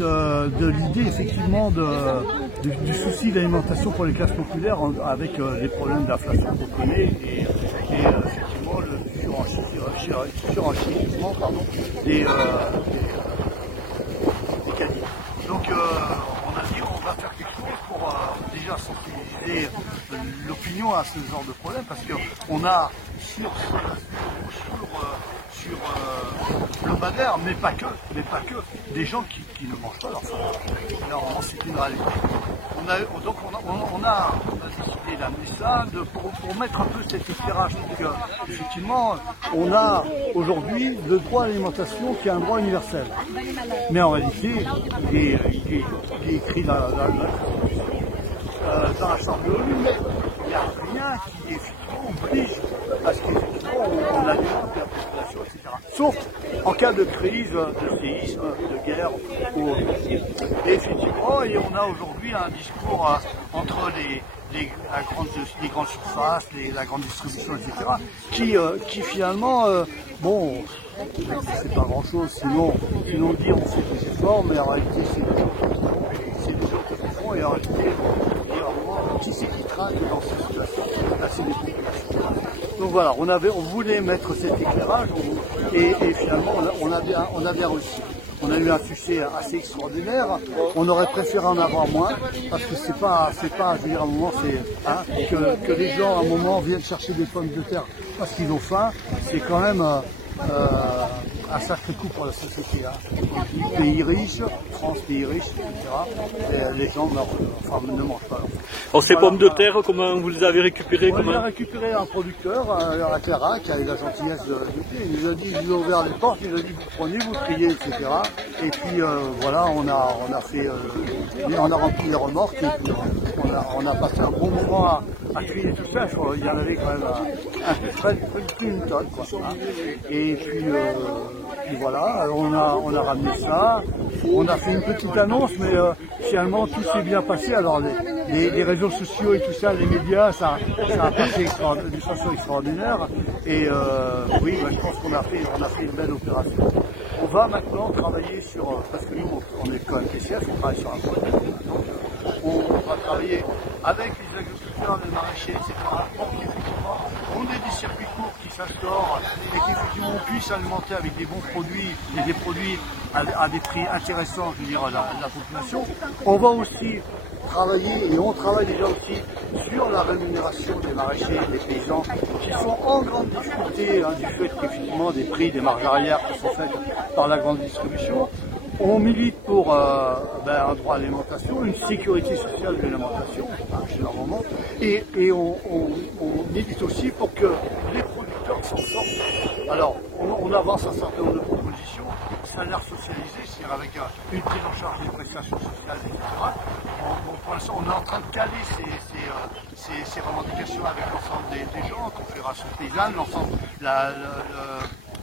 De l'idée effectivement du souci d'alimentation pour les classes populaires avec les problèmes d'inflation qu'on connaît et effectivement le surenchérissement des caddies. Donc on a dit on va faire quelque chose pour déjà sensibiliser l'opinion à ce genre de problème parce qu'on a sur l'homadaire, mais pas que, des gens qui ne mangent pas leur faim. Normalement, c'est une réalité. Donc on a décidé d'amener ça pour mettre un peu cet éclairage. Donc effectivement, on a aujourd'hui le droit à l'alimentation qui est un droit universel. Mais en réalité, il est écrit dans la Charte de l'ONU, mais il n'y a rien qui effectivement oblige à ce qu'effectivement on alimente la population, etc. Sauf en cas de crise, de séisme, de guerre ou autre. Et effectivement, on a aujourd'hui un discours entre les grandes surfaces, la grande distribution, etc., qui finalement, bon, c'est pas grand chose, sinon dire on fait des efforts, mais en réalité c'est des gens qui font, et en réalité, qui c'est qui traque dans cette situation? Là, c'est les populations. Donc voilà, on voulait mettre cet éclairage et finalement on a bien réussi. On a eu un succès assez extraordinaire. On aurait préféré en avoir moins parce que c'est pas, je veux dire, à un moment, que les gens à un moment viennent chercher des pommes de terre parce qu'ils ont faim. C'est quand même un sacré coup pour la société. Pays riche, France pays riche, etc. Et les gens ne mangent pas. Alors ces pommes de terre, comment vous les avez récupérées? On a récupéré un producteur, à Clara, qui a eu la gentillesse il nous a dit, il nous a ouvert les portes, il nous a dit vous prenez, vous triez, etc. Et puis voilà, on a rempli les remorques, et puis on a passé un bon moment à trier tout ça. Il y en avait quand même plus d'une tonne. Et puis voilà, on a ramené ça, on a fait une petite annonce, mais finalement tout s'est bien passé. Alors les réseaux sociaux et tout ça, les médias, ça a passé d'une façon extraordinaire. Et oui, je pense qu'on a fait une belle opération. On va maintenant travailler sur, parce que nous on est quand même PCF, on travaille sur un projet, donc on va travailler avec les agriculteurs, les maraîchers, etc. pour qu'effectivement on ait des circuits courts qui s'instaurent et qu'effectivement on puisse alimenter avec des bons produits et des produits à des prix intéressants, je veux dire, la population. On va aussi travailler, et on travaille déjà aussi sur la rémunération des maraîchers, des paysans qui sont en grande difficulté du fait qu'effectivement des prix, des marges arrière qui sont faites par la grande distribution. On milite pour un droit à l'alimentation, une sécurité sociale de l'alimentation, généralement, et on milite aussi pour que les producteurs s'en sortent. Alors, on avance un certain nombre de propositions, salaire socialisé, c'est-à-dire avec une prise en charge des prestations sociales, etc. Pour l'instant, on est en train de caler ces revendications avec l'ensemble des gens, la Confédération paysanne, l'ensemble,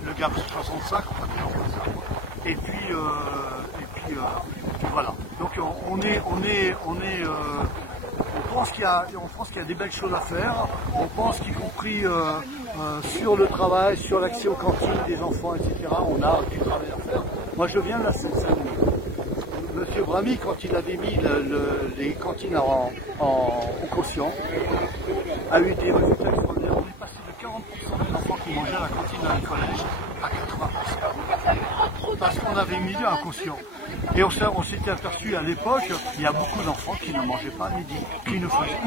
le GAP 65, enfin des gens comme ça. Et puis voilà. Donc on pense qu'il y a des belles choses à faire. On pense qu'y compris sur le travail, sur l'accès aux cantines des enfants, etc. On a du travail à faire. Moi je viens de la Seine-Saint-Denis. Monsieur Bramy, quand il avait mis les cantines au quotient, a eu des résultats extraordinaires. On est passé de 40% des enfants qui mangeaient à la cantine dans les collèges à 80%. Parce qu'on avait mis un quotient. Et on s'était aperçu à l'époque, il y a beaucoup d'enfants qui ne mangeaient pas à midi, qui ne faisaient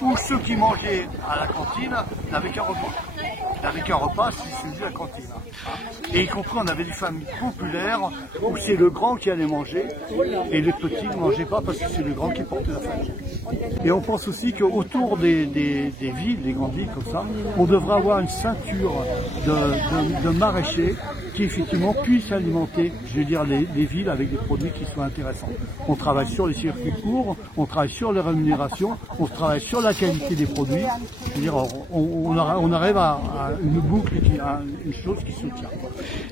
ou ceux qui mangeaient à la cantine n'avaient qu'un repas. Ils n'avaient qu'un repas, c'est la cantine. Et y compris, on avait des familles populaires où c'est le grand qui allait manger et les petits ne mangeaient pas parce que c'est le grand qui portait la famille. Et on pense aussi qu'autour des villes, des grandes villes comme ça, on devrait avoir une ceinture de maraîchers qui effectivement puissent alimenter, je veux dire, les villes avec des produits qui soient intéressants. On travaille sur les circuits courts, on travaille sur les rémunérations, on travaille sur la qualité des produits. Je veux dire, on arrive à une boucle, une chose qui se tient.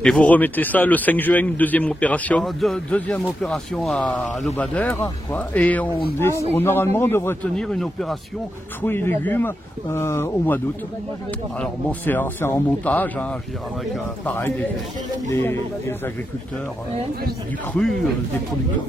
Et vous remettez ça le 5 juin, deuxième opération? Alors, deuxième opération à l'Aubadère, quoi, et normalement on devrait tenir une opération fruits et légumes au mois d'août. Alors bon, c'est en montage, hein, je veux dire, avec pareil des agriculteurs du cru, des producteurs.